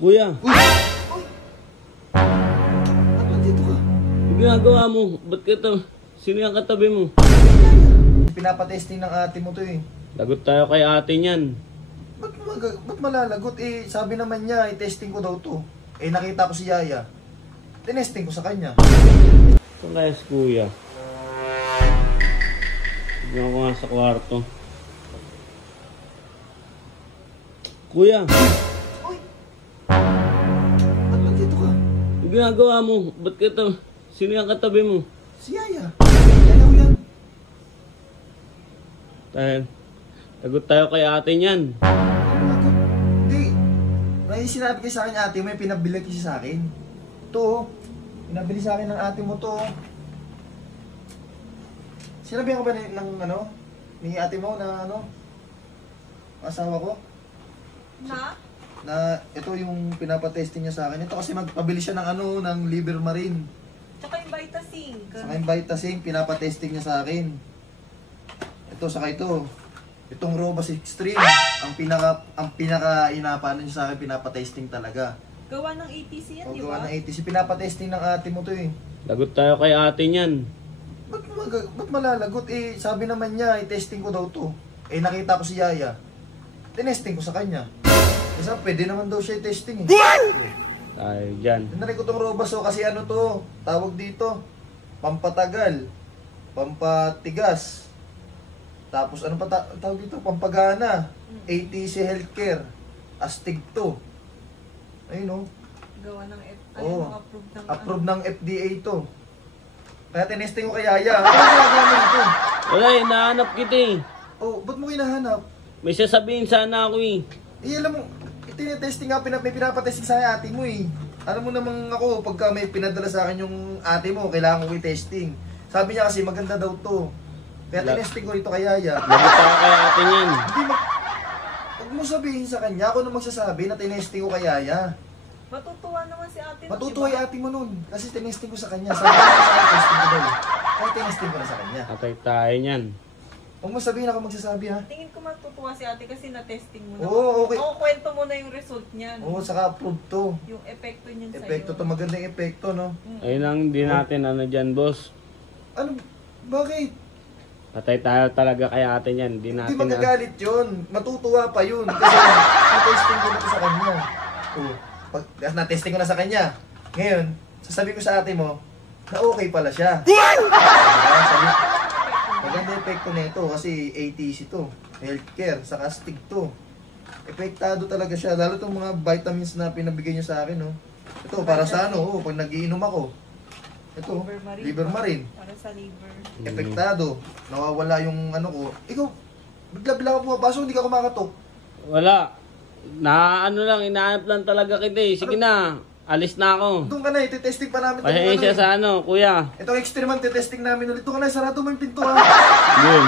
Kuya, Uy! Uy! Ba't dito ka? yung ginagawa mo, ba't ka to? Sino yung katabi mo? Pinapatesting ng ate mo to eh. Lagot tayo kay ate niyan. Ba't malalagot? Eh, sabi naman niya, i-testing ko daw to. Eh, nakita ko si Yaya. Tinesting ko sa kanya. Ito kaya si kuya. Tignan ko nga sa kwarto. Kuya, Uy! Ba't dito ka? yung ginagawa mo, ba't ka to? Sino yung katabi mo? Si Yaya. Yaya ko yan. Lagot tayo kay ate niyan. Ano lagot? Hindi. May sinabi kayo sa akin ate mo, may pinabili kasi sa akin. Ito oh. Pinabili sa akin ng ate mo to oh. Sinabihan ko ba ng ano? Ni ate mo na ano? Asawa ko? Na ito yung pinapatesting niya sa akin. Ito kasi magpabili siya ng ano, ng liver marine. Tsaka yung Vitasync. Saka yung Vitasync, pinapatesting niya sa akin. Ito, saka ito. Itong Robust Extreme, ang pinaka inapaano niya sa akin, pinapatesting talaga. Gawa ng ATC yan, O, di gawa ba? ng ATC, pinapatesting ng ate mo to eh. Lagot tayo kay ate niyan. Ba't malalagot? Eh, sabi naman niya, i-testing ko daw to. Eh, nakita ko si Yaya. Tinesting ko sa kanya. Kasi pwede naman daw siya i-testing eh. Tayo dyan. Tinry ko tong Robust oh, kasi ano to, tawag dito, pampatagal, pampatigas. Tapos ano pa tawag dito, pampagana, ATC Healthcare, Astig to. Ayun oh. Gawa ng Oo. approved ng Approved ng FDA to. Kaya tinesting ko kay Yaya. Ano ginagawa mo ito? Wala, hinahanap kita eh. Oh, ba't mo hinahanap? May sasabihin sana ako eh. Eh, alam mo, tinetesting nga, may pinapatesting sa ate mo eh. Alam mo namang ako, pagka may pinadala sa akin yung ate mo, kailangan ko i-testing. Sabi niya kasi maganda daw to. Kaya tinesting ko rito kay Yaya. Lagot tayo kay ate niyan. Hindi huwag mo sabihin sa kanya, ako na magsasabi na tinesting ko kay Yaya. Matutuwa naman si ate. Matutuwa yung ate mo nun. Kasi tinesting ko sa kanya. Sabi niya sa akin, testing ko daw. Kaya tinesting ko na sa kanya. Atay tayo niyan. Huwag mo sabihin ako magsasabi ha. Tingin ko matutuwa si ate kasi na-testing mo na. Oo, okay. Oo, kwento mo na yung result niyan. Oo, saka approved to. Yung epekto niyan sa'yo. Epekto to, magandang epekto no. Ayun ang hindi natin ano dyan, boss. Ano, bakit? Atay tayo talaga kay ate niyan. Hindi Hindi natin na... magagalit yun. Matutuwa pa yun. Kasi na-testing ko na to sa kanya. Oo. Pag na-testing ko na sa kanya, ngayon, sasabihin ko sa ate mo, na okay pala siya. Sabi, maganda epekto na ito kasi ATC to, healthcare, saka Astig to. Epektado talaga siya, lalo itong mga vitamins na pinabigay niya sa akin. No? Ito, para sa ano, pag nagiinom ako. Ito, liver marine. Para sa liver. Epektado, nawawala yung ano ko. Ikaw, bigla-bigla ka pumapasok, hindi ka kumakatok. Wala. Ano lang, inahanap lang talaga kita eh. Sige na, alis na ako. Doon ka na, ititesting pa namin. Pasensya sa ano, kuya. Itong experiment, testing namin ulit. Doon ka na, sarado mo yung pinto ha. Yun.